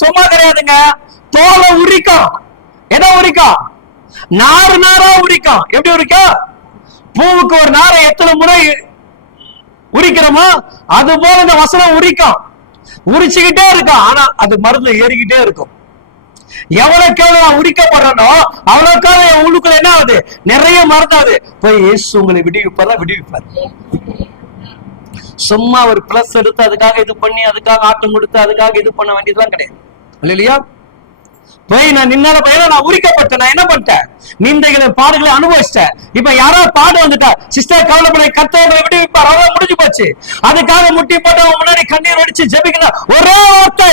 சும்மா கிடையாதுங்க. தோலை உரிக்கும். எதை உரிக்கும்? நாறு நாரா உரிக்கும். எப்படி உரிக்கும்? பூவுக்கு ஒரு நாரை எத்தனை முறை உரிக்கிறோமோ அது போல இந்த வசனம் உரிக்கும். உரிச்சுக்கிட்டே இருக்கும். ஆனா அது மருந்து ஏறிக்கிட்டே இருக்கும். எவ்வளவுக்கு நான் உரிக்கப்படுறனோ அவ்வளவுக்காக என் உள்ளுக்குள்ள என்ன ஆகுது? நிறைய மறந்தாது. போய் இயேசு உங்களை விடுவிப்பார். சும்மா ஒரு பிளஸ் எடுத்து அதுக்காக இது பண்ணி அதுக்காக ஆட்டம் கொடுத்து அதுக்காக இது பண்ண வேண்டியதுலாம் கிடையாது. இல்லையா? போய் நான் நின்னால பையனா நான் உரிக்கப்பட்டேன். நான் என்ன பண்ணிட்டேன்? நிந்தைகளை பாடுகளை அனுபவிச்சிட்டேன். இப்ப யாராவது பாடு வந்துட்டா, சிஸ்டர் கவலைப்பட, கர்த்தர் விடுவிப்பார், அவ்வளவு முடிஞ்சு போச்சு. அதுக்காக முட்டி போட்டு முன்னாடி கண்ணீர் அடிச்சு ஜெபிக்கணும். ஒரே வார்த்தை,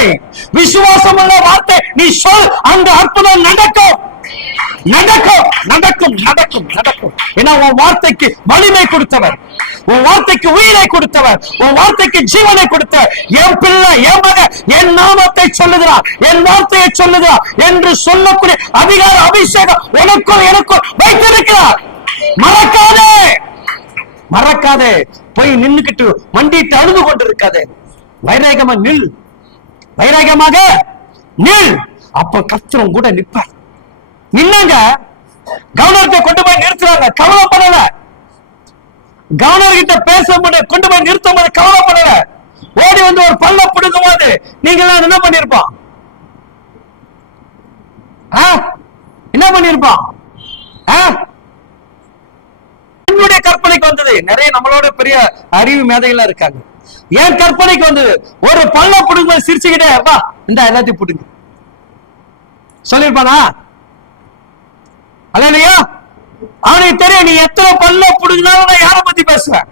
விசுவாசம் உள்ள வார்த்தை நீ சொல், அந்த அற்புதம் நடக்கும். நடக்கும் நடக்கும் நடக்கும் நடக்கும். ஏன்னா உன் வார்த்தைக்கு வலிமை கொடுத்தவர், உன் வார்த்தைக்கு உயிரை கொடுத்தவர், உன் வார்த்தைக்கு ஜீவனை கொடுத்தவர். என் பிள்ளை, என் மகன் என் நாமத்தை சொல்லுகிறார், என் வார்த்தையை சொல்லுகிறார் என்று சொல்லக்கூடிய அதிகார அபிஷேகம் உனக்கும் எனக்கும் வைத்திருக்கிறார். மறக்காதே, மறக்காதே. போய் நின்னுக்கிட்டு மண்டிட்டு அழுது கொண்டிருக்காதே. வைராகமா நில், வைராகமாக நில். அப்ப கர்த்தர் கூட நிற்பார். நின்னாங்க, கவர்னர்கிட்ட கொண்டு போய் நிறுத்துறாங்க, கவலைப்படல. கவர்னர் கிட்ட பேச கொண்டு போய் நிறுத்தும் போது கவலைப்படல. ஓடி வந்து ஒரு பல்ல பிடுங்கும் போது நீங்க என்ன பண்ணிருப்போம்? என்ன பண்ணிருப்போம்? என்னுடைய கற்பனைக்கு வந்தது. நிறைய நம்மளோட பெரிய அறிவு மேதைகளா இருக்காங்க. என் கற்பனைக்கு வந்தது, ஒரு பல்ல பிடுங்கும் போது சிரிச்சுக்கிட்டே வா இந்த எல்லாத்தையும் பிடுங்க சொல்லிருப்பானா? அல்லையா? அவனுக்கு தெரியும் நீ எத்தனை பல்ல புடுங்கினாலும் நான் யாரை பத்தி பேசுவேன்.